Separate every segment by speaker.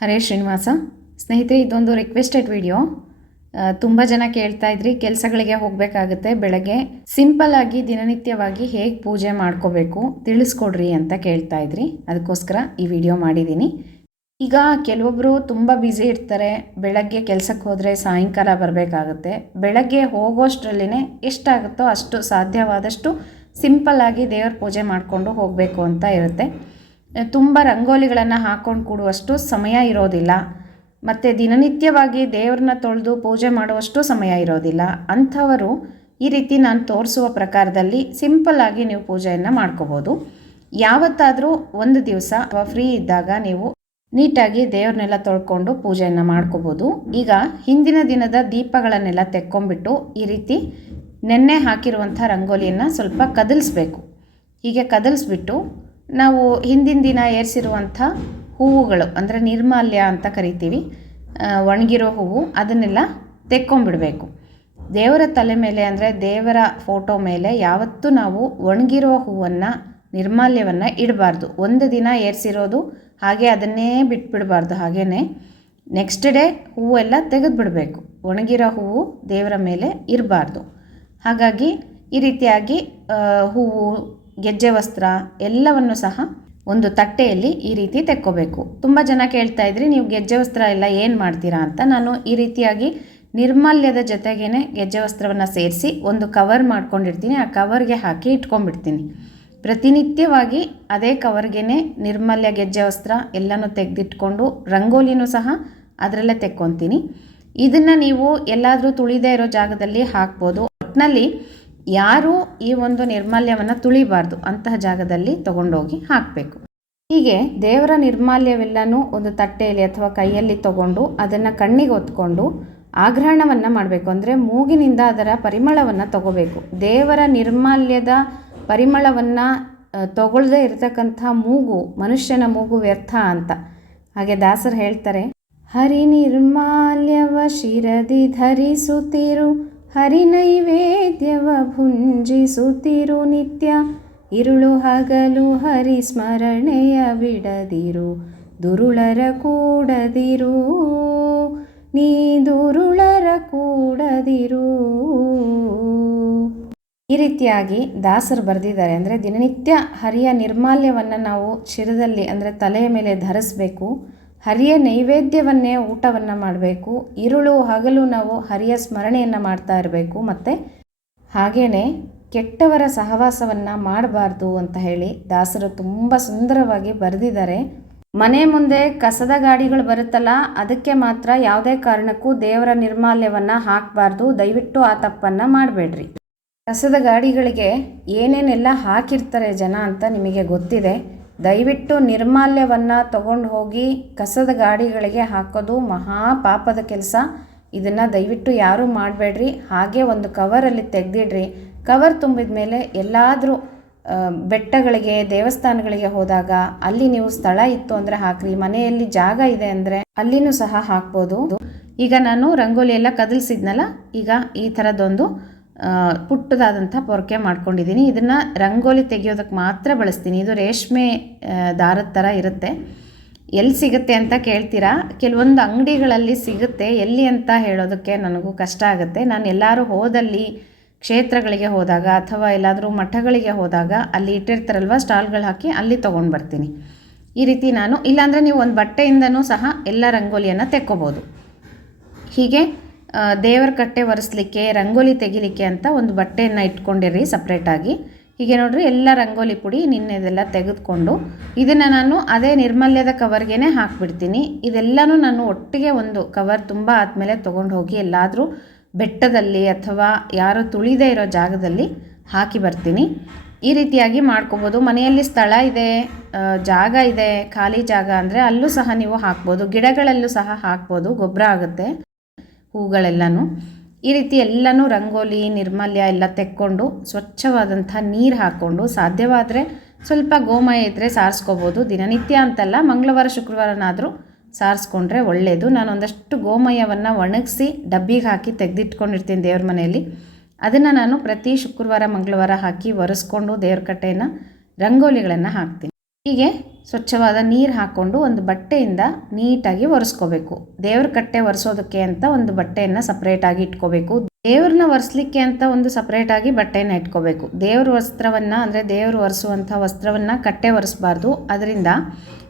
Speaker 1: ಹರೇ ಶ್ರೀನಿವಾಸ. ಸ್ನೇಹಿತರೆ, ಇದೊಂದು requested video ತುಂಬ ಜನ ಕೇಳ್ತಾ ಇದ್ರಿ, ಕೆಲಸಗಳಿಗೆ ಹೋಗಬೇಕಾಗುತ್ತೆ ಬೆಳಗ್ಗೆ. ಸಿಂಪಲ್ ಆಗಿ ದಿನನಿತ್ಯವಾಗಿ ಹೇಗೆ ಪೂಜೆ ಮಾಡ್ಕೋಬೇಕು ತಿಳಿಸ್ಕೊಡ್ರಿ ಅಂತ ಕೇಳ್ತಾ ಇದ್ರಿ. ಅದಕ್ಕೋಸ್ಕರ ಈ ವಿಡಿಯೋ ಮಾಡಿದ್ದೀನಿ. ಈಗ ಕೆಲವೊಬ್ಬರು ತುಂಬ ಬ್ಯುಸಿ ಇರ್ತಾರೆ, ಬೆಳಗ್ಗೆ ಕೆಲಸಕ್ಕೆ ಹೋದರೆ ಸಾಯಂಕಾಲ ಬರಬೇಕಾಗುತ್ತೆ. ಬೆಳಗ್ಗೆ ಹೋಗೋಷ್ಟರಲ್ಲೇ ಎಷ್ಟಾಗುತ್ತೋ ಅಷ್ಟು ಸಾಧ್ಯವಾದಷ್ಟು ಸಿಂಪಲ್ ಆಗಿ ದೇವ್ರ ಪೂಜೆ ಮಾಡಿಕೊಂಡು ಹೋಗಬೇಕು ಅಂತ ಇರುತ್ತೆ. ತುಂಬ ರಂಗೋಲಿಗಳನ್ನು ಹಾಕ್ಕೊಂಡು ಕೂಡುವಷ್ಟು ಸಮಯ ಇರೋದಿಲ್ಲ. ಮತ್ತು ದಿನನಿತ್ಯವಾಗಿ ದೇವ್ರನ್ನ ತೊಳೆದು ಪೂಜೆ ಮಾಡುವಷ್ಟು ಸಮಯ ಇರೋದಿಲ್ಲ. ಅಂಥವರು ಈ ರೀತಿ ನಾನು ತೋರಿಸುವ ಪ್ರಕಾರದಲ್ಲಿ ಸಿಂಪಲ್ಲಾಗಿ ನೀವು ಪೂಜೆಯನ್ನು ಮಾಡ್ಕೋಬೋದು. ಯಾವತ್ತಾದರೂ ಒಂದು ದಿವಸ ಫ್ರೀ ಇದ್ದಾಗ ನೀವು ನೀಟಾಗಿ ದೇವ್ರನ್ನೆಲ್ಲ ತೊಳ್ಕೊಂಡು ಪೂಜೆಯನ್ನು ಮಾಡ್ಕೋಬೋದು. ಈಗ ಹಿಂದಿನ ದಿನದ ದೀಪಗಳನ್ನೆಲ್ಲ ತೆಕ್ಕೊಂಬಿಟ್ಟು ಈ ರೀತಿ ನೆನ್ನೆ ಹಾಕಿರುವಂಥ ರಂಗೋಲಿಯನ್ನು ಸ್ವಲ್ಪ ಕದಲಿಸ್ಬೇಕು. ಹೀಗೆ ಕದಲಿಸ್ಬಿಟ್ಟು ನಾವು ಹಿಂದಿನ ದಿನ ಏರಿಸಿರುವಂಥ ಹೂವುಗಳು, ಅಂದರೆ ನಿರ್ಮಾಲ್ಯ ಅಂತ ಕರಿತೀವಿ ಒಣಗಿರೋ ಹೂವು, ಅದನ್ನೆಲ್ಲ ತೆಕ್ಕೊಂಬಿಡಬೇಕು. ದೇವರ ತಲೆ ಮೇಲೆ, ಅಂದರೆ ದೇವರ ಫೋಟೋ ಮೇಲೆ ಯಾವತ್ತೂ ನಾವು ಒಣಗಿರೋ ಹೂವನ್ನು, ನಿರ್ಮಾಲ್ಯವನ್ನು ಇಡಬಾರ್ದು. ಒಂದು ದಿನ ಏರಿಸಿರೋದು ಹಾಗೆ ಅದನ್ನೇ ಬಿಟ್ಬಿಡಬಾರ್ದು ಹಾಗೇ ನೆಕ್ಸ್ಟ್ ಡೇ ಹೂವು ಎಲ್ಲ ತೆಗೆದುಬಿಡಬೇಕು. ಒಣಗಿರೋ ಹೂವು ದೇವರ ಮೇಲೆ ಇರಬಾರ್ದು. ಹಾಗಾಗಿ ಈ ರೀತಿಯಾಗಿ ಹೂವು ಗೆಜ್ಜೆ ವಸ್ತ್ರ ಎಲ್ಲವನ್ನು ಸಹ ಒಂದು ತಟ್ಟೆಯಲ್ಲಿ ಈ ರೀತಿ ತೆಕ್ಕೋಬೇಕು. ತುಂಬ ಜನ ಕೇಳ್ತಾ ಇದ್ರಿ, ನೀವು ಗೆಜ್ಜೆ ವಸ್ತ್ರ ಎಲ್ಲ ಏನು ಮಾಡ್ತೀರಾ? ಅಂತ ನಾನು ಈ ರೀತಿಯಾಗಿ ನಿರ್ಮಾಲ್ಯದ ಜೊತೆಗೇ ಗೆಜ್ಜೆ ವಸ್ತ್ರವನ್ನು ಸೇರಿಸಿ ಒಂದು ಕವರ್ ಮಾಡ್ಕೊಂಡಿರ್ತೀನಿ. ಆ ಕವರ್ಗೆ ಹಾಕಿ ಇಟ್ಕೊಂಡ್ಬಿಡ್ತೀನಿ. ಪ್ರತಿನಿತ್ಯವಾಗಿ ಅದೇ ಕವರ್ಗೆ ನಿರ್ಮಲ್ಯ ಗೆಜ್ಜೆ ವಸ್ತ್ರ ಎಲ್ಲನೂ ತೆಗೆದಿಟ್ಕೊಂಡು ರಂಗೋಲಿನೂ ಸಹ ಅದರಲ್ಲೇ ತೆಕ್ಕೊತೀನಿ. ಇದನ್ನು ನೀವು ಎಲ್ಲಾದರೂ ತುಳಿದೇ ಇರೋ ಜಾಗದಲ್ಲಿ ಹಾಕ್ಬೋದು. ಒಟ್ಟಿನಲ್ಲಿ ಯಾರೂ ಈ ಒಂದು ನಿರ್ಮಾಲ್ಯವನ್ನು ತುಳಿಬಾರ್ದು. ಅಂತಹ ಜಾಗದಲ್ಲಿ ತಗೊಂಡೋಗಿ ಹಾಕಬೇಕು. ಹೀಗೆ ದೇವರ ನಿರ್ಮಾಲ್ಯವೆಲ್ಲನೂ ಒಂದು ತಟ್ಟೆಯಲ್ಲಿ ಅಥವಾ ಕೈಯಲ್ಲಿ ತಗೊಂಡು ಅದನ್ನು ಕಣ್ಣಿಗೆ ಹೊತ್ಕೊಂಡು ಆಗ್ರಹಣವನ್ನು ಮಾಡಬೇಕು. ಅಂದರೆ ಮೂಗಿನಿಂದ ಅದರ ಪರಿಮಳವನ್ನು ತಗೋಬೇಕು. ದೇವರ ನಿರ್ಮಾಲ್ಯದ ಪರಿಮಳವನ್ನು ತಗೊಳ್ಳದೇ ಇರತಕ್ಕಂಥ ಮೂಗು, ಮನುಷ್ಯನ ಮೂಗು ವ್ಯರ್ಥ ಅಂತ. ಹಾಗೆ ದಾಸರು ಹೇಳ್ತಾರೆ, ಹರಿ ನಿರ್ಮಾಲ್ಯವ ಶಿರದಿ ಧರಿಸುತ್ತಿರು ಹರಿ ನೈವೇದ್ಯವ ಭುಂಜಿಸುತ್ತಿರು ನಿತ್ಯ. ಇರುಳು ಹಗಲು ಹರಿ ಸ್ಮರಣೆಯ ಬಿಡದಿರು. ದುರುಳರ ಕೂಡದಿರು. ನೀ ದುರುಳರ ಕೂಡದಿರು. ಈ ರೀತಿಯಾಗಿ ದಾಸರು ಬರೆದಿದ್ದಾರೆ. ಅಂದರೆ ದಿನನಿತ್ಯ ಹರಿಯ ನಿರ್ಮಾಲ್ಯವನ್ನು ನಾವು ಶಿರದಲ್ಲಿ ಅಂದರೆ ತಲೆಯ ಮೇಲೆ ಧರಿಸಬೇಕು. ಹರಿಯ ನೈವೇದ್ಯವನ್ನೇ ಊಟವನ್ನು ಮಾಡಬೇಕು. ಇರುಳು ಹಗಲು ನಾವು ಹರಿಯ ಸ್ಮರಣೆಯನ್ನು ಮಾಡ್ತಾ ಇರಬೇಕು. ಮತ್ತು ಹಾಗೇ ಕೆಟ್ಟವರ ಸಹವಾಸವನ್ನು ಮಾಡಬಾರ್ದು ಅಂತ ಹೇಳಿ ದಾಸರು ತುಂಬ ಸುಂದರವಾಗಿ ಬರೆದಿದ್ದಾರೆ. ಮನೆ ಮುಂದೆ ಕಸದ ಗಾಡಿಗಳು ಬರುತ್ತಲ್ಲ, ಅದಕ್ಕೆ ಮಾತ್ರ ಯಾವುದೇ ಕಾರಣಕ್ಕೂ ದೇವರ ನಿರ್ಮಾಲ್ಯವನ್ನು ಹಾಕಬಾರ್ದು. ದಯವಿಟ್ಟು ಆ ತಪ್ಪನ್ನು ಮಾಡಬೇಡ್ರಿ. ಕಸದ ಗಾಡಿಗಳಿಗೆ ಏನೇನೆಲ್ಲ ಹಾಕಿರ್ತಾರೆ ಜನ ಅಂತ ನಿಮಗೆ ಗೊತ್ತಿದೆ. ದಯವಿಟ್ಟು ನಿರ್ಮಾಲ್ಯವನ್ನು ತಗೊಂಡು ಹೋಗಿ ಕಸದ ಗಾಡಿಗಳಿಗೆ ಹಾಕೋದು ಮಹಾ ಪಾಪದ ಕೆಲಸ. ಇದನ್ನು ದಯವಿಟ್ಟು ಯಾರೂ ಮಾಡಬೇಡ್ರಿ. ಹಾಗೆ ಒಂದು ಕವರಲ್ಲಿ ತೆಗೆದಿಡ್ರಿ. ಕವರ್ ತುಂಬಿದ ಮೇಲೆ ಎಲ್ಲಾದರೂ ಬೆಟ್ಟಗಳಿಗೆ ದೇವಸ್ಥಾನಗಳಿಗೆ ಹೋದಾಗ ಅಲ್ಲಿ ನೀವು ಸ್ಥಳ ಇತ್ತು ಅಂದರೆ ಹಾಕ್ರಿ. ಮನೆಯಲ್ಲಿ ಜಾಗ ಇದೆ ಅಂದರೆ ಅಲ್ಲಿನೂ ಸಹ ಹಾಕ್ಬೋದು. ಈಗ ನಾನು ರಂಗೋಲಿ ಎಲ್ಲ ಕದಲ್ಸಿದ್ನಲ್ಲ ಈಗ ಈ ಥರದೊಂದು ಆ, ಪುಟ್ಟದಾದಂಥ ಪೊರಕೆ ಮಾಡ್ಕೊಂಡಿದ್ದೀನಿ. ಇದನ್ನು ರಂಗೋಲಿ ತೆಗೆಯೋದಕ್ಕೆ ಮಾತ್ರ ಬಳಸ್ತೀನಿ. ಇದು ರೇಷ್ಮೆ ದಾರದ ಥರ ಇರುತ್ತೆ. ಎಲ್ಲಿ ಸಿಗುತ್ತೆ ಅಂತ ಕೇಳ್ತೀರಾ? ಕೆಲವೊಂದು ಅಂಗಡಿಗಳಲ್ಲಿ ಸಿಗುತ್ತೆ. ಎಲ್ಲಿ ಅಂತ ಹೇಳೋದಕ್ಕೆ ನನಗೂ ಕಷ್ಟ ಆಗುತ್ತೆ. ನಾನು ಎಲ್ಲರೂ ಹೋದಲ್ಲಿ ಕ್ಷೇತ್ರಗಳಿಗೆ ಹೋದಾಗ ಅಥವಾ ಎಲ್ಲಾದರೂ ಮಠಗಳಿಗೆ ಹೋದಾಗ ಅಲ್ಲಿ ಇಟ್ಟಿರ್ತಾರಲ್ವ ಸ್ಟಾಲ್ಗಳು ಹಾಕಿ ಅಲ್ಲಿ ತೊಗೊಂಡು ಬರ್ತೀನಿ. ಈ ರೀತಿ ನಾನು ಇಲ್ಲಾಂದರೆ ನೀವು ಒಂದು ಬಟ್ಟೆಯಿಂದನೂ ಸಹ ಎಲ್ಲ ರಂಗೋಲಿಯನ್ನು ತೆಕ್ಕೋಬೋದು. ಹೀಗೆ ದೇವರ ಕಟ್ಟೆ ಒರೆಸ್ಲಿಕ್ಕೆ, ರಂಗೋಲಿ ತೆಗಿಲಿಕ್ಕೆ ಅಂತ ಒಂದು ಬಟ್ಟೆಯನ್ನು ಇಟ್ಕೊಂಡಿರಿ ಸಪ್ರೇಟಾಗಿ ಹೀಗೆ ನೋಡಿರಿ, ಎಲ್ಲ ರಂಗೋಲಿ ಪುಡಿ ನಿನ್ನೆದೆಲ್ಲ ತೆಗೆದುಕೊಂಡು ಇದನ್ನು ನಾನು ಅದೇ ನಿರ್ಮಲ್ಯದ ಕವರ್ಗೆ ಹಾಕ್ಬಿಡ್ತೀನಿ. ಇದೆಲ್ಲನೂ ನಾನು ಒಟ್ಟಿಗೆ ಒಂದು ಕವರ್ ತುಂಬ ಆದಮೇಲೆ ತೊಗೊಂಡು ಹೋಗಿ ಎಲ್ಲಾದರೂ ಬೆಟ್ಟದಲ್ಲಿ ಅಥವಾ ಯಾರೋ ತುಳಿದೇ ಇರೋ ಜಾಗದಲ್ಲಿ ಹಾಕಿ ಬರ್ತೀನಿ. ಈ ರೀತಿಯಾಗಿ ಮಾಡ್ಕೋಬೋದು. ಮನೆಯಲ್ಲಿ ಸ್ಥಳ ಇದೆ ಜಾಗ ಇದೆ, ಖಾಲಿ ಜಾಗ ಅಂದರೆ ಅಲ್ಲೂ ಸಹ ನೀವು ಹಾಕ್ಬೋದು. ಗಿಡಗಳಲ್ಲೂ ಸಹ ಹಾಕ್ಬೋದು. ಗೊಬ್ಬರ ಆಗುತ್ತೆ. ಹೂಗಳೆಲ್ಲನೂ, ಈ ರೀತಿ ಎಲ್ಲನೂ ರಂಗೋಲಿ, ನಿರ್ಮಲ್ಯ ಎಲ್ಲ ತೆಕ್ಕೊಂಡು ಸ್ವಚ್ಛವಾದಂಥ ನೀರು ಹಾಕ್ಕೊಂಡು ಸಾಧ್ಯವಾದರೆ ಸ್ವಲ್ಪ ಗೋಮಯ ಇದ್ದರೆ ಸಾರಿಸ್ಕೋಬೋದು. ದಿನನಿತ್ಯ ಅಂತಲ್ಲ, ಮಂಗಳವಾರ, ಶುಕ್ರವಾರನಾದರೂ ಸಾರಿಸ್ಕೊಂಡ್ರೆ ಒಳ್ಳೆಯದು ನಾನು ಒಂದಷ್ಟು ಗೋಮಯವನ್ನು ಒಣಗಿಸಿ ಡಬ್ಬಿಗೆ ಹಾಕಿ ತೆಗೆದಿಟ್ಕೊಂಡಿರ್ತೀನಿ ದೇವ್ರ ಮನೆಯಲ್ಲಿ. ಅದನ್ನು ನಾನು ಪ್ರತಿ ಶುಕ್ರವಾರ, ಮಂಗಳವಾರ ಹಾಕಿ ಒರೆಸ್ಕೊಂಡು ದೇವ್ರ ಕಟ್ಟೆಯನ್ನು, ರಂಗೋಲಿಗಳನ್ನು ಹಾಕ್ತೀನಿ. ಹೀಗೆ ಸ್ವಚ್ಛವಾದ ನೀರು ಹಾಕ್ಕೊಂಡು ಒಂದು ಬಟ್ಟೆಯಿಂದ ನೀಟಾಗಿ ಒರೆಸ್ಕೋಬೇಕು. ದೇವ್ರ ಕಟ್ಟೆ ಒರೆಸೋದಕ್ಕೆ ಅಂತ ಒಂದು ಬಟ್ಟೆಯನ್ನು ಸಪ್ರೇಟಾಗಿ ಇಟ್ಕೋಬೇಕು. ದೇವ್ರನ್ನ ಒರೆಸ್ಲಿಕ್ಕೆ ಅಂತ ಒಂದು ಸಪ್ರೇಟಾಗಿ ಬಟ್ಟೆಯನ್ನು ಇಟ್ಕೋಬೇಕು. ದೇವ್ರ ವಸ್ತ್ರವನ್ನು ಅಂದರೆ ದೇವ್ರು ಒರೆಸುವಂಥ ವಸ್ತ್ರವನ್ನು ಕಟ್ಟೆ ಒರೆಸ್ಬಾರ್ದು. ಅದರಿಂದ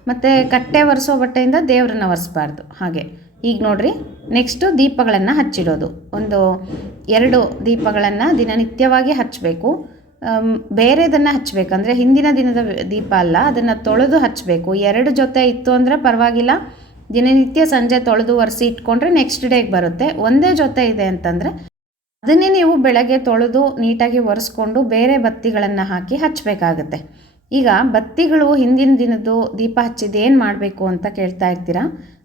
Speaker 1: ಮತ್ತು ಕಟ್ಟೆ ಒರೆಸೋ ಬಟ್ಟೆಯಿಂದ ದೇವ್ರನ್ನ ಒರೆಸ್ಬಾರ್ದು. ಹಾಗೆ. ಈಗ ನೋಡ್ರಿ ನೆಕ್ಸ್ಟು ದೀಪಗಳನ್ನು ಹಚ್ಚಿಡೋದು. ಒಂದು ಎರಡು ದೀಪಗಳನ್ನು ದಿನನಿತ್ಯವಾಗಿ ಹಚ್ಚಬೇಕು ಬೇರೆದನ್ನು ಹಚ್ಚಬೇಕು ಅಂದರೆ ಹಿಂದಿನ ದಿನದ ದೀಪ ಅಲ್ಲ, ಅದನ್ನು ತೊಳೆದು ಹಚ್ಚಬೇಕು ಎರಡು ಜೊತೆ ಇತ್ತು ಅಂದರೆ ಪರವಾಗಿಲ್ಲ. ದಿನನಿತ್ಯ ಸಂಜೆ ತೊಳೆದು ಒರೆಸಿ ಇಟ್ಕೊಂಡ್ರೆ ನೆಕ್ಸ್ಟ್ ಡೇಗೆ ಬರುತ್ತೆ. ಒಂದೇ ಜೊತೆ ಇದೆ ಅಂತಂದರೆ ಅದನ್ನೇ ನೀವು ಬೆಳಗ್ಗೆ ತೊಳೆದು ನೀಟಾಗಿ ಒರೆಸ್ಕೊಂಡು ಬೇರೆ ಬತ್ತಿಗಳನ್ನು ಹಾಕಿ ಹಚ್ಚಬೇಕಾಗತ್ತೆ ಈಗ ಬತ್ತಿಗಳು ಹಿಂದಿನ ದಿನದ್ದು ದೀಪ ಹಚ್ಚಿದ್ದು ಏನು ಮಾಡಬೇಕು ಅಂತ ಕೇಳ್ತಾ ಇರ್ತೀರಾ?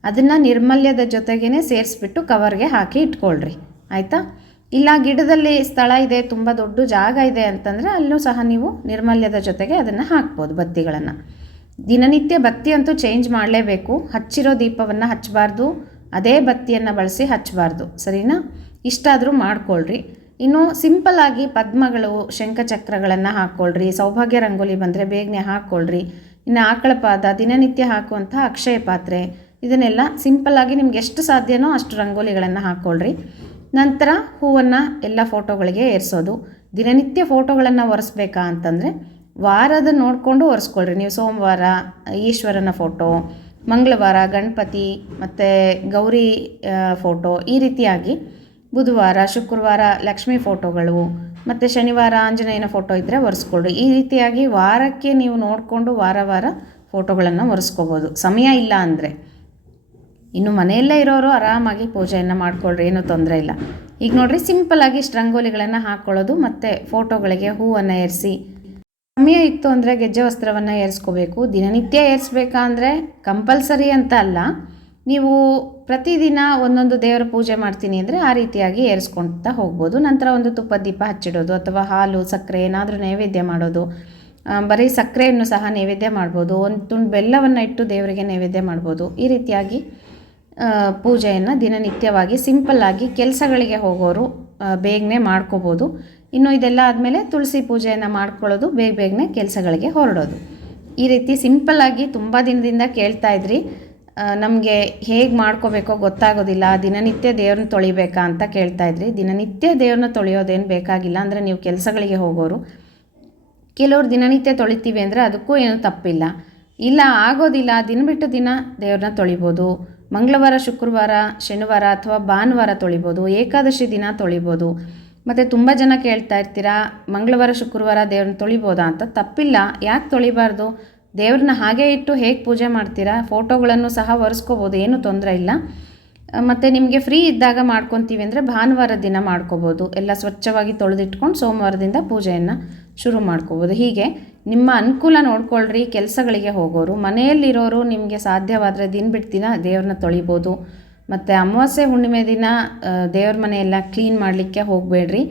Speaker 1: ಅದನ್ನು ನಿರ್ಮಲ್ಯದ ಜೊತೆಗೇ ಸೇರಿಸ್ಬಿಟ್ಟು ಕವರ್ಗೆ ಹಾಕಿ ಇಟ್ಕೊಳ್ರಿ. ಆಯಿತಾ? ಇಲ್ಲ, ಗಿಡದಲ್ಲಿ ಸ್ಥಳ ಇದೆ, ತುಂಬ ದೊಡ್ಡ ಜಾಗ ಇದೆ ಅಂತಂದರೆ ಅಲ್ಲೂ ಸಹ ನೀವು ನಿರ್ಮಲ್ಯದ ಜೊತೆಗೆ ಅದನ್ನು ಹಾಕ್ಬೋದು ಬತ್ತಿಗಳನ್ನು. ದಿನನಿತ್ಯ ಬತ್ತಿ ಅಂತೂ ಚೇಂಜ್ ಮಾಡಲೇಬೇಕು. ಹಚ್ಚಿರೋ ದೀಪವನ್ನು ಹಚ್ಚಬಾರ್ದು ಅದೇ ಬತ್ತಿಯನ್ನು ಬಳಸಿ ಹಚ್ಚಬಾರ್ದು ಸರಿನಾ? ಇಷ್ಟಾದರೂ ಮಾಡ್ಕೊಳ್ರಿ. ಇನ್ನು ಸಿಂಪಲ್ಲಾಗಿ ಪದ್ಮಗಳು ಶಂಖಚಕ್ರಗಳನ್ನು ಹಾಕ್ಕೊಳ್ರಿ ಸೌಭಾಗ್ಯ ರಂಗೋಲಿ ಬಂದರೆ ಬೇಗನೆ ಹಾಕ್ಕೊಳ್ರಿ ಇನ್ನು ಆಕಳ ಪಾದ, ದಿನನಿತ್ಯ ಹಾಕುವಂಥ ಅಕ್ಷಯ ಪಾತ್ರೆ, ಇದನ್ನೆಲ್ಲ ಸಿಂಪಲ್ಲಾಗಿ ನಿಮ್ಗೆ ಎಷ್ಟು ಸಾಧ್ಯನೋ ಅಷ್ಟು ರಂಗೋಲಿಗಳನ್ನು ಹಾಕ್ಕೊಳ್ರಿ ನಂತರ ಹೂವನ್ನು ಎಲ್ಲ ಫೋಟೋಗಳಿಗೆ ಏರಿಸೋದು. ದಿನನಿತ್ಯ ಫೋಟೋಗಳನ್ನು ಒರೆಸ್ಬೇಕಾ ಅಂತಂದರೆ ವಾರದ ನೋಡಿಕೊಂಡು ಒರೆಸ್ಕೊಳ್ರಿ. ನೀವು ಸೋಮವಾರ ಈಶ್ವರನ ಫೋಟೋ, ಮಂಗಳವಾರ ಗಣಪತಿ, ಮತ್ತು ಗೌರಿ ಫೋಟೋ ಈ ರೀತಿಯಾಗಿ ಬುಧವಾರ, ಶುಕ್ರವಾರ ಲಕ್ಷ್ಮೀ ಫೋಟೋಗಳು, ಮತ್ತು ಶನಿವಾರ ಆಂಜನೇಯನ ಫೋಟೋ ಇದ್ದರೆ ಒರೆಸ್ಕೊಳ್ರಿ. ಈ ರೀತಿಯಾಗಿ ವಾರಕ್ಕೆ ನೀವು ನೋಡಿಕೊಂಡು ವಾರ ವಾರ ಫೋಟೋಗಳನ್ನು ಒರೆಸ್ಕೋಬೋದು. ಸಮಯ ಇಲ್ಲ ಅಂದರೆ. ಇನ್ನು ಮನೆಯಲ್ಲೇ ಇರೋರು ಆರಾಮಾಗಿ ಪೂಜೆಯನ್ನು ಮಾಡ್ಕೊಳ್ರಿ, ಏನೂ ತೊಂದರೆ ಇಲ್ಲ. ಈಗ ನೋಡಿರಿ ಸಿಂಪಲ್ಲಾಗಿ ರಂಗೋಲಿಗಳನ್ನು ಹಾಕ್ಕೊಳ್ಳೋದು ಮತ್ತು ಫೋಟೋಗಳಿಗೆ ಹೂವನ್ನು ಏರಿಸಿ. ಸಮಯ ಇತ್ತು ಅಂದರೆ ಗೆಜ್ಜೆ ವಸ್ತ್ರವನ್ನು ಏರಿಸ್ಕೋಬೇಕು. ದಿನನಿತ್ಯ ಏರಿಸ್ಬೇಕಂದ್ರೆ ಕಂಪಲ್ಸರಿ ಅಂತ ಅಲ್ಲ. ನೀವು ಪ್ರತಿದಿನ ಒಂದೊಂದು ದೇವರ ಪೂಜೆ ಮಾಡ್ತೀನಿ ಅಂದರೆ ಆ ರೀತಿಯಾಗಿ ಏರಿಸ್ಕೊಳ್ತಾ ಹೋಗ್ಬೋದು. ನಂತರ ಒಂದು ತುಪ್ಪದ ದೀಪ ಹಚ್ಚಿಡೋದು ಅಥವಾ ಹಾಲು, ಸಕ್ಕರೆ ಏನಾದರೂ ನೈವೇದ್ಯ ಮಾಡೋದು. ಬರೀ ಸಕ್ಕರೆಯನ್ನು ಸಹ ನೈವೇದ್ಯ ಮಾಡ್ಬೋದು. ಒಂದು ತುಂಡು ಬೆಲ್ಲವನ್ನು ಇಟ್ಟು ದೇವರಿಗೆ ನೈವೇದ್ಯ ಮಾಡ್ಬೋದು. ಈ ರೀತಿಯಾಗಿ ಪೂಜೆಯನ್ನು ದಿನನಿತ್ಯವಾಗಿ ಸಿಂಪಲ್ಲಾಗಿ ಕೆಲಸಗಳಿಗೆ ಹೋಗೋರು ಬೇಗನೆ ಮಾಡ್ಕೋಬೋದು. ಇನ್ನು ಇದೆಲ್ಲ ಆದಮೇಲೆ ತುಳಸಿ ಪೂಜೆಯನ್ನು ಮಾಡ್ಕೊಳ್ಳೋದು, ಬೇಗ ಬೇಗನೆ ಕೆಲಸಗಳಿಗೆ ಹೊರಡೋದು. ಈ ರೀತಿ ಸಿಂಪಲ್ಲಾಗಿ ತುಂಬ ದಿನದಿಂದ ಕೇಳ್ತಾ ಇದ್ರಿ. ನಮಗೆ ಹೇಗೆ ಮಾಡ್ಕೋಬೇಕೋ ಗೊತ್ತಾಗೋದಿಲ್ಲ. ದಿನನಿತ್ಯ ದೇವ್ರನ್ನ ತೊಳಿಬೇಕಾ ಅಂತ ಕೇಳ್ತಾ ಇದ್ರಿ. ದಿನನಿತ್ಯ ದೇವ್ರನ್ನ ತೊಳೆಯೋದೇನು ಬೇಕಾಗಿಲ್ಲ ಅಂದರೆ ನೀವು ಕೆಲಸಗಳಿಗೆ ಹೋಗೋರು. ಕೆಲವರು ದಿನನಿತ್ಯ ತೊಳಿತೀವಿ ಅಂದರೆ ಅದಕ್ಕೂ ಏನೂ ತಪ್ಪಿಲ್ಲ. ಇಲ್ಲ, ಆಗೋದಿಲ್ಲ. ದಿನ ಬಿಟ್ಟು ದಿನ ದೇವ್ರನ್ನ ತೊಳಿಬೋದು. ಮಂಗಳವಾರ, ಶುಕ್ರವಾರ, ಶನಿವಾರ ಅಥವಾ ಭಾನುವಾರ ತೊಳಿಬೋದು, ಏಕಾದಶಿ ದಿನ ತೊಳಿಬೋದು. ಮತ್ತು ತುಂಬ ಜನ ಕೇಳ್ತಾ ಇರ್ತೀರಾ, ಮಂಗಳವಾರ, ಶುಕ್ರವಾರ ದೇವ್ರನ್ನ ತೊಳಿಬೋದಾ ಅಂತ? ತಪ್ಪಿಲ್ಲ. ಯಾಕೆ ತೊಳಿಬಾರ್ದು? ದೇವ್ರನ್ನ ಹಾಗೆ ಇಟ್ಟು ಹೇಗೆ ಪೂಜೆ ಮಾಡ್ತೀರಾ? ಫೋಟೋಗಳನ್ನು ಸಹ ಒರೆಸ್ಕೋಬೋದು, ಏನೂ ತೊಂದರೆ ಇಲ್ಲ. ಮತ್ತು ನಿಮಗೆ ಫ್ರೀ ಇದ್ದಾಗ ಮಾಡ್ಕೊತೀವಿ ಅಂದರೆ ಭಾನುವಾರ ದಿನ ಮಾಡ್ಕೋಬೋದು. ಎಲ್ಲ ಸ್ವಚ್ಛವಾಗಿ ತೊಳೆದಿಟ್ಕೊಂಡು ಸೋಮವಾರದಿಂದ ಪೂಜೆಯನ್ನು ಶುರು ಮಾಡ್ಕೋಬೋದು. ಹೀಗೆ ನಿಮ್ಮ ಅನುಕೂಲ ನೋಡ್ಕೊಳ್ರಿ, ಕೆಲಸಗಳಿಗೆ ಹೋಗೋರು. ಮನೆಯಲ್ಲಿರೋರು ನಿಮಗೆ ಸಾಧ್ಯವಾದರೆ ದಿನ ಬಿಟ್ಟು ದಿನ ದೇವ್ರನ್ನ ತೊಳಿಬೋದು. ಮತ್ತು ಅಮಾವಾಸ್ಯೆ ಹುಣ್ಣಿಮೆ ದಿನ ದೇವ್ರ ಮನೆಯೆಲ್ಲ ಕ್ಲೀನ್ ಮಾಡಲಿಕ್ಕೆ ಹೋಗಬೇಡ್ರಿ.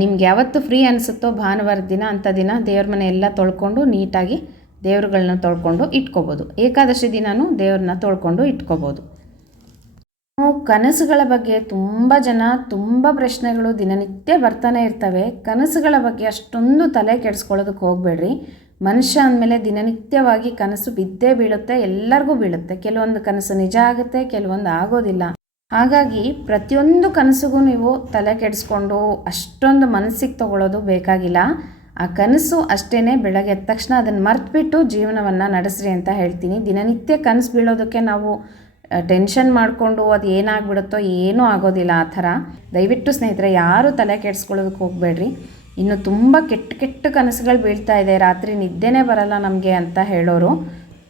Speaker 1: ನಿಮ್ಗೆ ಯಾವತ್ತು ಫ್ರೀ ಅನಿಸುತ್ತೋ ಭಾನುವಾರ ದಿನ ಅಂಥ ದಿನ ದೇವ್ರ ಮನೆ ಎಲ್ಲ ತೊಳ್ಕೊಂಡು ನೀಟಾಗಿ ದೇವ್ರುಗಳನ್ನ ತೊಳ್ಕೊಂಡು ಇಟ್ಕೋಬೋದು. ಏಕಾದಶಿ ದಿನವೂ ದೇವ್ರನ್ನ ತೊಳ್ಕೊಂಡು ಇಟ್ಕೋಬೋದು. ಕನಸುಗಳ ಬಗ್ಗೆ ತುಂಬ ಜನ ತುಂಬ ಪ್ರಶ್ನೆಗಳು ದಿನನಿತ್ಯ ಬರ್ತಾನೆ ಇರ್ತವೆ. ಕನಸುಗಳ ಬಗ್ಗೆ ಅಷ್ಟೊಂದು ತಲೆ ಕೆಡಿಸ್ಕೊಳ್ಳೋದಕ್ಕೆ ಹೋಗಬೇಡ್ರಿ. ಮನುಷ್ಯ ಅಂದಮೇಲೆ ದಿನನಿತ್ಯವಾಗಿ ಕನಸು ಬಿದ್ದೇ ಬೀಳುತ್ತೆ, ಎಲ್ಲರಿಗೂ ಬೀಳುತ್ತೆ. ಕೆಲವೊಂದು ಕನಸು ನಿಜ ಆಗುತ್ತೆ, ಕೆಲವೊಂದು ಆಗೋದಿಲ್ಲ. ಹಾಗಾಗಿ ಪ್ರತಿಯೊಂದು ಕನಸಿಗೂ ನೀವು ತಲೆ ಕೆಡಿಸ್ಕೊಂಡು ಅಷ್ಟೊಂದು ಮನಸ್ಸಿಗೆ ತಗೊಳ್ಳೋದು ಬೇಕಾಗಿಲ್ಲ. ಆ ಕನಸು ಅಷ್ಟೇ ಬೆಳಗ್ಗೆ ಎದ್ದ ತಕ್ಷಣ ಅದನ್ನು ಮರೆತುಬಿಟ್ಟು ಜೀವನವನ್ನು ನಡೆಸ್ರಿ ಅಂತ ಹೇಳ್ತೀನಿ. ದಿನನಿತ್ಯ ಕನಸು ಬೀಳೋದಕ್ಕೆ ನಾವು ಟೆನ್ಷನ್ ಮಾಡಿಕೊಂಡು ಅದು ಏನಾಗ್ಬಿಡುತ್ತೋ ಏನೂ ಆಗೋದಿಲ್ಲ ಆ ಥರ. ದಯವಿಟ್ಟು ಸ್ನೇಹಿತರೆ, ಯಾರೂ ತಲೆ ಕೆಡಿಸ್ಕೊಳ್ಳೋದಕ್ಕೆ ಹೋಗಬೇಡ್ರಿ. ಇನ್ನು ತುಂಬ ಕೆಟ್ಟ ಕೆಟ್ಟ ಕನಸುಗಳು ಬೀಳ್ತಾ ಇದೆ. ರಾತ್ರಿ ನಿದ್ದೆನೇ ಬರಲ್ಲ ನಮಗೆ ಅಂತ ಹೇಳೋರು.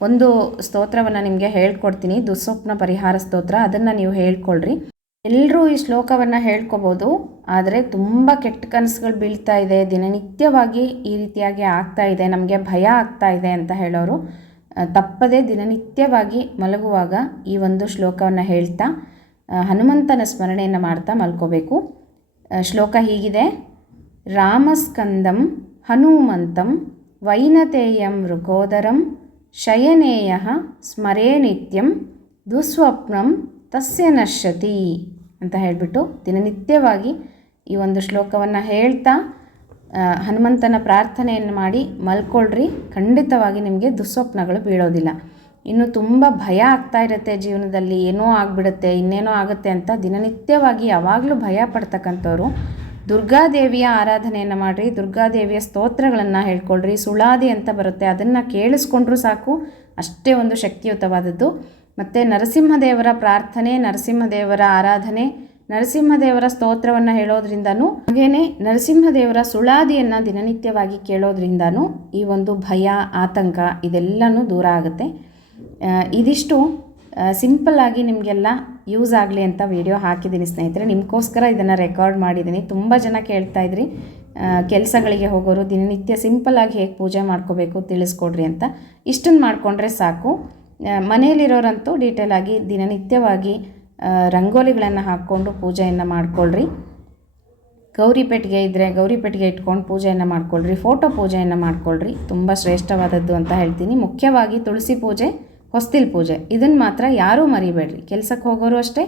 Speaker 1: ಒಂದು ಸ್ತೋತ್ರವನ್ನು ನಿಮಗೆ ಹೇಳ್ಕೊಡ್ತೀನಿ. ದುಸ್ವಪ್ನ ಪರಿಹಾರ ಸ್ತೋತ್ರ, ಅದನ್ನು ನೀವು ಹೇಳ್ಕೊಳ್ರಿ. ಎಲ್ಲರೂ ಈ ಶ್ಲೋಕವನ್ನು ಹೇಳ್ಕೊಬೋದು. ಆದರೆ ತುಂಬ ಕೆಟ್ಟ ಕನಸುಗಳು ಬೀಳ್ತಾ ಇದೆ. ದಿನನಿತ್ಯವಾಗಿ ಈ ರೀತಿಯಾಗಿ ಆಗ್ತಾ ಇದೆ. ನಮಗೆ ಭಯ ಆಗ್ತಾ ಇದೆ ಅಂತ ಹೇಳೋರು. ತಪ್ಪದೇ ದಿನನಿತ್ಯವಾಗಿ ಮಲಗುವಾಗ ಈ ಒಂದು ಶ್ಲೋಕವನ್ನು ಹೇಳ್ತಾ ಹನುಮಂತನ ಸ್ಮರಣೆಯನ್ನು ಮಾಡ್ತಾ ಮಲ್ಕೋಬೇಕು. ಶ್ಲೋಕ ಹೀಗಿದೆ, ರಾಮಸ್ಕಂದಂ ಹನುಮಂತಂ ವೈನತೇಯಂ ಮೃಗೋದರಂ ಶಯನೇಯ ಸ್ಮರೇ ನಿತ್ಯಂ ದುಸ್ವಪ್ನಂ ತಸ್ಯ ನಶ್ಯತಿ ಅಂತ ಹೇಳಿಬಿಟ್ಟು ದಿನನಿತ್ಯವಾಗಿ ಈ ಒಂದು ಶ್ಲೋಕವನ್ನು ಹೇಳ್ತಾ ಹನುಮಂತನ ಪ್ರಾರ್ಥನೆಯನ್ನು ಮಾಡಿ ಮಲ್ಕೊಳ್ರಿ. ಖಂಡಿತವಾಗಿ ನಿಮಗೆ ದುಸ್ವಪ್ನಗಳು ಬೀಳೋದಿಲ್ಲ. ಇನ್ನು ತುಂಬ ಭಯ ಆಗ್ತಾ ಇರುತ್ತೆ ಜೀವನದಲ್ಲಿ. ಏನೋ ಆಗಿಬಿಡುತ್ತೆ, ಇನ್ನೇನೋ ಆಗುತ್ತೆ ಅಂತ ದಿನನಿತ್ಯವಾಗಿ ಯಾವಾಗಲೂ ಭಯ ಪಡ್ತಕ್ಕಂಥವ್ರು. ದುರ್ಗಾದೇವಿಯ ಆರಾಧನೆಯನ್ನು ಮಾಡಿರಿ, ದುರ್ಗಾದೇವಿಯ ಸ್ತೋತ್ರಗಳನ್ನು ಹೇಳ್ಕೊಳ್ರಿ. ಸುಳಾದಿ ಅಂತ ಬರುತ್ತೆ. ಅದನ್ನು ಕೇಳಿಸ್ಕೊಂಡ್ರೂ ಸಾಕು. ಅಷ್ಟೇ ಒಂದು ಶಕ್ತಿಯುತವಾದದ್ದು. ಮತ್ತು ನರಸಿಂಹದೇವರ ಪ್ರಾರ್ಥನೆ, ನರಸಿಂಹದೇವರ ಆರಾಧನೆ ನರಸಿಂಹದೇವರ ಸ್ತೋತ್ರವನ್ನು ಹೇಳೋದ್ರಿಂದನೂ, ಹಾಗೇನೆ ನರಸಿಂಹದೇವರ ಸುಳಾದಿಯನ್ನು ದಿನನಿತ್ಯವಾಗಿ ಕೇಳೋದ್ರಿಂದನೂ ಈ ಒಂದು ಭಯ, ಆತಂಕ ಇದೆಲ್ಲನೂ ದೂರ ಆಗುತ್ತೆ. ಇದಿಷ್ಟು ಸಿಂಪಲ್ ಆಗಿ ನಿಮಗೆಲ್ಲ ಯೂಸ್ ಆಗಲಿ ಅಂತ ವಿಡಿಯೋ ಹಾಕಿದ್ದೀನಿ ಸ್ನೇಹಿತರೆ. ನಿಮಗೋಸ್ಕರ ಇದನ್ನು ರೆಕಾರ್ಡ್ ಮಾಡಿದ್ದೀನಿ. ತುಂಬ ಜನ ಕೇಳ್ತಾ ಇದ್ರಿ. ಕೆಲಸಗಳಿಗೆ ಹೋಗೋರು, ದಿನನಿತ್ಯ ಸಿಂಪಲ್ ಆಗಿ ಹೇಗೆ ಪೂಜೆ ಮಾಡ್ಕೋಬೇಕು ತಿಳಿಸ್ಕೊಡ್ರಿ ಅಂತ. ಇಷ್ಟನ್ನು ಮಾಡಿಕೊಂಡ್ರೆ ಸಾಕು. ಮನೆಯಲ್ಲಿರೋರಂತೂ ಡೀಟೇಲಾಗಿ ದಿನನಿತ್ಯವಾಗಿ ರಂಗೋಲಿಗಳನ್ನು ಹಾಕ್ಕೊಂಡು ಪೂಜೆಯನ್ನು ಮಾಡ್ಕೊಳ್ರಿ. ಗೌರಿ ಪೆಟ್ಟಿಗೆ ಇದ್ದರೆ ಗೌರಿ ಪೆಟ್ಟಿಗೆ ಇಟ್ಕೊಂಡು ಪೂಜೆಯನ್ನು ಮಾಡ್ಕೊಳ್ರಿ. ಫೋಟೋ ಪೂಜೆಯನ್ನು ಮಾಡ್ಕೊಳ್ರಿ. ತುಂಬ ಶ್ರೇಷ್ಠವಾದದ್ದು ಅಂತ ಹೇಳ್ತೀನಿ. ಮುಖ್ಯವಾಗಿ ತುಳಸಿ ಪೂಜೆ, ಹೊಸ್ತಿಲ್ ಪೂಜೆ. ಇದನ್ನು ಮಾತ್ರ ಯಾರೂ ಮರಿಬೇಡ್ರಿ. ಕೆಲಸಕ್ಕೆ ಹೋಗೋರು ಅಷ್ಟೇ,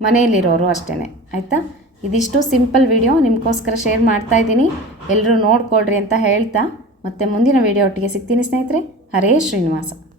Speaker 1: ಮನೆಯಲ್ಲಿರೋರು ಅಷ್ಟೇ ಆಯಿತಾ? ಇದಿಷ್ಟು ಸಿಂಪಲ್ ವಿಡಿಯೋ. ನಿಮಗೋಸ್ಕರ ಶೇರ್ ಮಾಡ್ತಾ ಇದ್ದೀನಿ. ಎಲ್ಲರೂ ನೋಡ್ಕೊಳ್ರಿ ಅಂತ ಹೇಳ್ತಾ. ಮತ್ತೆ ಮುಂದಿನ ವಿಡಿಯೋ ಒಟ್ಟಿಗೆ ಸಿಗ್ತೀನಿ ಸ್ನೇಹಿತರೆ. ಹರೇ ಶ್ರೀನಿವಾಸ.